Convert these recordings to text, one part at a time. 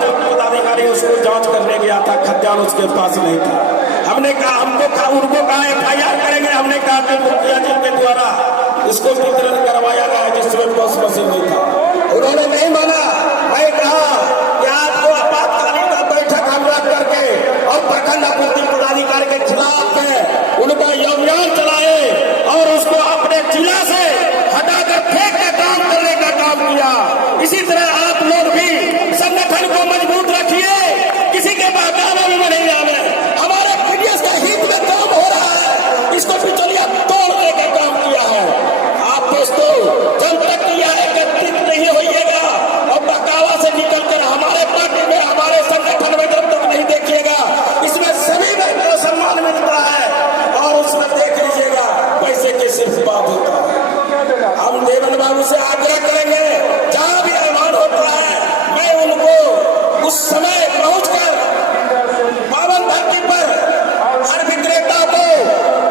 पदाधिकारी उसको जांच करने गया था, खतियान उसके पास नहीं था। हमने कहा उनको कहा FIR करेंगे। हमने कहा कि मुखिया जी के द्वारा इसको वितरण करवाया गया जिसमें बस मशीन नहीं था। उन्होंने नहीं माना। मैं कहा कि आपको आपातकालीन बैठक हम रख करके और प्रखंड आपूर्ति पदाधिकारी के खिलाफ उनका अभियान चलाए और उसको अपने जिला से हटाकर फेंक के काम करने का काम किया। इसी तरह आप लोग भी संगठन को मजबूत रखिए, किसी के बहकावे में नहीं आवे। हमारे पीडीएस का हित में काम हो रहा है, इसको बिचौलिया तोड़ने का काम किया है। आप दोस्तों जब तक यह एकत्रित नहीं होइएगा और बहकावा से निकलकर हमारे पार्टी में, हमारे संगठन में जब तक नहीं देखिएगा, इसमें सभी को सम्मान मिलता है और उसमें देख लीजिएगा पैसे की सिर्फ बात होता है। हम देवन बाबू से आग्रह करेंगे, जहां भी अभिमान होता है मैं उनको उस समय पहुंचकर पावन धरती पर हर विक्रेता को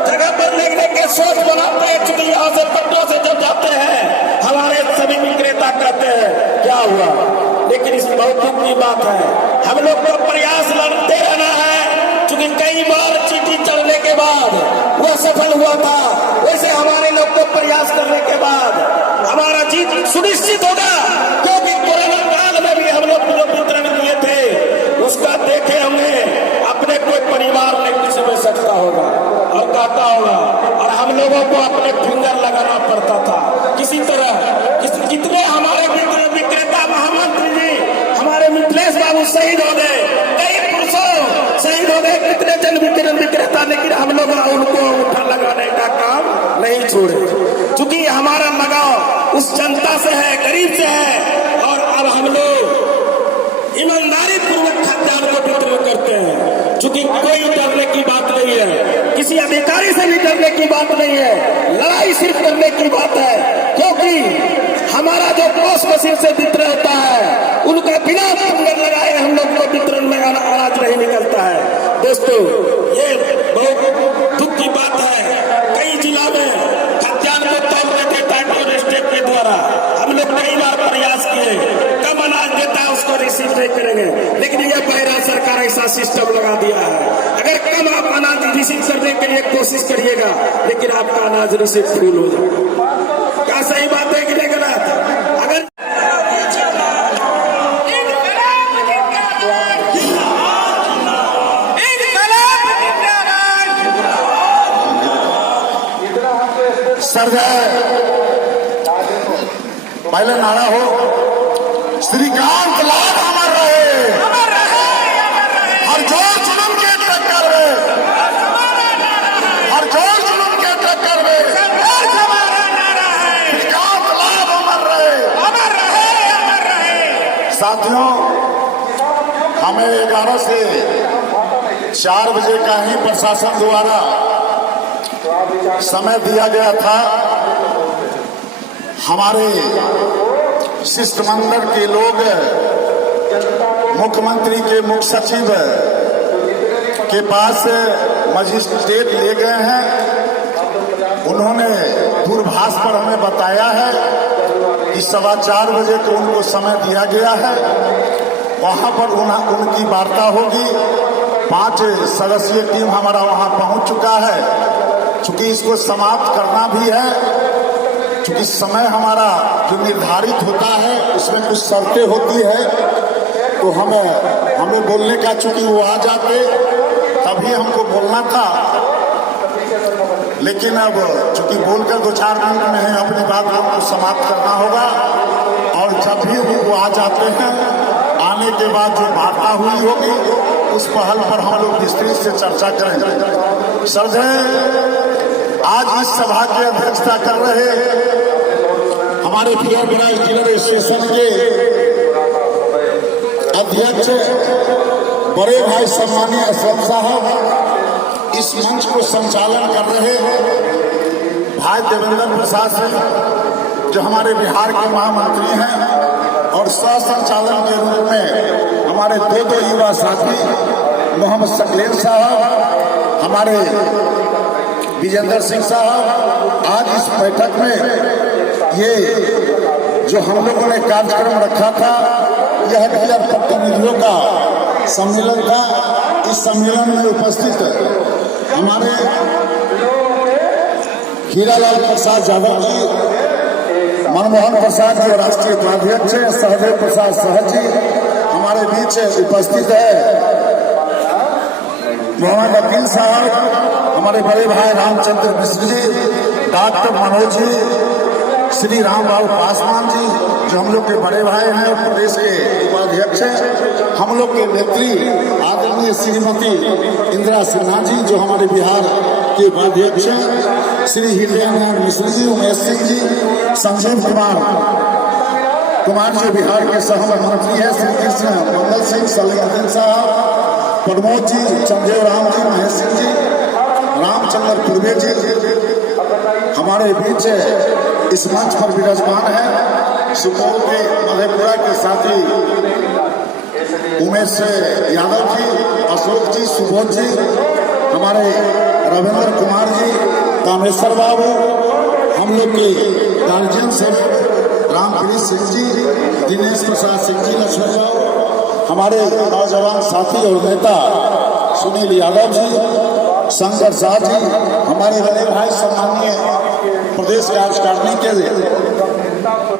जगह पर लेने के सोच बनाते हैं। चूंकि यहाँ से पटना से जब जाते हैं हमारे सभी विक्रेता कहते हैं क्या हुआ, लेकिन इस बहुत दुख की बात है। हम लोग को प्रयास लड़ते रहना है, क्योंकि कई बार चीटी चढ़ने के बाद वह सफल हुआ था, वैसे हमारे लोग को प्रयास करने के बाद हमारा जीत सुनिश्चित होगा। क्योंकि कोरोना काल में भी हम लोग जो वितरण किए थे उसका देखे होंगे, अपने कोई परिवार ने किसी में सकता होगा और कहता होगा, और हम लोगों को अपने फिंगर लगाना पड़ता था। किसी तरह कितने हमारे विक्रेता महामंत्री जी हमारे मिथिलेश बाबू शहीद हो गए, कई पुरुषों शहीद हो गए, कितने जन विक्रेता, लेकिन हम लोग उनको उठा लगाने का काम नहीं छोड़े। क्योंकि हमारा लगाव उस जनता से है, गरीब से है, और अब हम लोग ईमानदारी पूर्वक खाद्यान्न को वितरण करते हैं। क्योंकि कोई डरने की बात नहीं है, किसी अधिकारी से भी डरने की बात नहीं है, लड़ाई सिर्फ करने की बात है। क्योंकि हमारा जो पॉस मशीन से वितरण होता है उनका बिना फिंगर लगाए हम लोग को वितरण में अनाज नहीं निकलता है। दोस्तों ये बहुत दुख की बात है, कई जिला में खाद्यान्न को तोड़ने के टाइटल स्टेट के द्वारा हम लोग कई बार प्रयास किए, कम अनाज देता है उसको रिसीव नहीं करेंगे, लेकिन यह बहरा सरकार ऐसा सिस्टम लगा दिया है। अगर कम आप अनाज रिसीव करने के लिए कोशिश करिएगा, लेकिन आपका अनाज रिसीव फूल हो जाएगा। क्या सही बात है कि नहीं गलत? अगर सर्वजय पहले नारा हो, श्रीकांत लाल अमर रहे, हर जोर जुलूम के टक्कर में, हर जोर जुलूम के टक्कर में श्रीकांत लाल अमर रहे। साथियों, हमें 11 से 4 बजे का ही प्रशासन द्वारा समय दिया गया था। हमारे शिष्टमंडल के लोग मुख्यमंत्री के मुख्य सचिव के पास मजिस्ट्रेट ले गए हैं। उन्होंने दूरभाष पर हमें बताया है कि 4:15 बजे को उनको समय दिया गया है। वहां पर उनकी वार्ता होगी। 5 सदस्यीय टीम हमारा वहां पहुंच चुका है। चूंकि इसको समाप्त करना भी है, चूंकि समय हमारा जो निर्धारित होता है उसमें कुछ शर्तें होती है, तो हमें बोलने का, चूंकि वो आ जाते तभी हमको बोलना था, लेकिन अब चूंकि बोलकर 2-4 मिनट में है अपनी बात हमको समाप्त करना होगा। और जब भी वो आ जाते हैं, आने के बाद जो वार्ता हुई होगी उस पहल पर हम लोग विस्तृत से चर्चा करेंगे। सर्वजय आज इस सभा की अध्यक्षता कर रहे हमारे प्रयागराज जिला स्टेशन के अध्यक्ष बड़े भाई सम्मानीय असलम साहब, इस मंच को संचालन कर रहे भाई देवेंद्र प्रसाद सिंह जो हमारे बिहार के महामंत्री हैं, और सह संचालन के रूप में हमारे 2 युवा साथी मोहम्मद सकलेन साहब, हमारे विजेंद्र सिंह साहब। आज इस बैठक में ये जो हम लोगों ने कार्यक्रम रखा था यह डीलर प्रतिनिधियों का सम्मेलन था। इस सम्मेलन में उपस्थित हमारे हीरालाल प्रसाद यादव जी, मनमोहन प्रसाद जी राष्ट्रीय उपाध्यक्ष, सहदेव प्रसाद सहज जी हमारे बीच उपस्थित है। मोहम्मद वकील साहब, हमारे बड़े भाई रामचंद्र मिश्र जी, डॉक्टर मनोज जी, श्री रामलाल पासवान जी जो हम लोग के बड़े भाई हैं और प्रदेश के उपाध्यक्ष हैं, हम लोग के नेत्री आदरणीय श्रीमती इंदिरा सिन्हा जी जो हमारे बिहार के उपाध्यक्ष हैं, श्री हृदय नारायण मिश्र जी, उमेश सिंह जी, संजीव कुमार जी बिहार के सह मुख्यमंत्री है, श्री कृष्ण मंगल सिंह, सलीमुद्दीन साहब, प्रमोद जी, चंदेव राम जी, महेश सिंह जी, रामचंद्र पूर्वे जी हमारे बीच इस मंच पर विराजमान है। सुपौल के मधेपुरा के साथी उमेश यादव जी, अशोक जी, सुबोध जी, हमारे रविंद्र कुमार जी, कामेश्वर बाबू, हम लोग के गार्जियन से रामप्रीत सिंह जी, दिनेश प्रसाद सिंह जी, लक्ष्मण राव, हमारे नौजवान साथी और नेता सुनील यादव जी, शंकर शाह जी, हमारे बड़े भाई सम्मानीय प्रदेश कार्यकारिणी के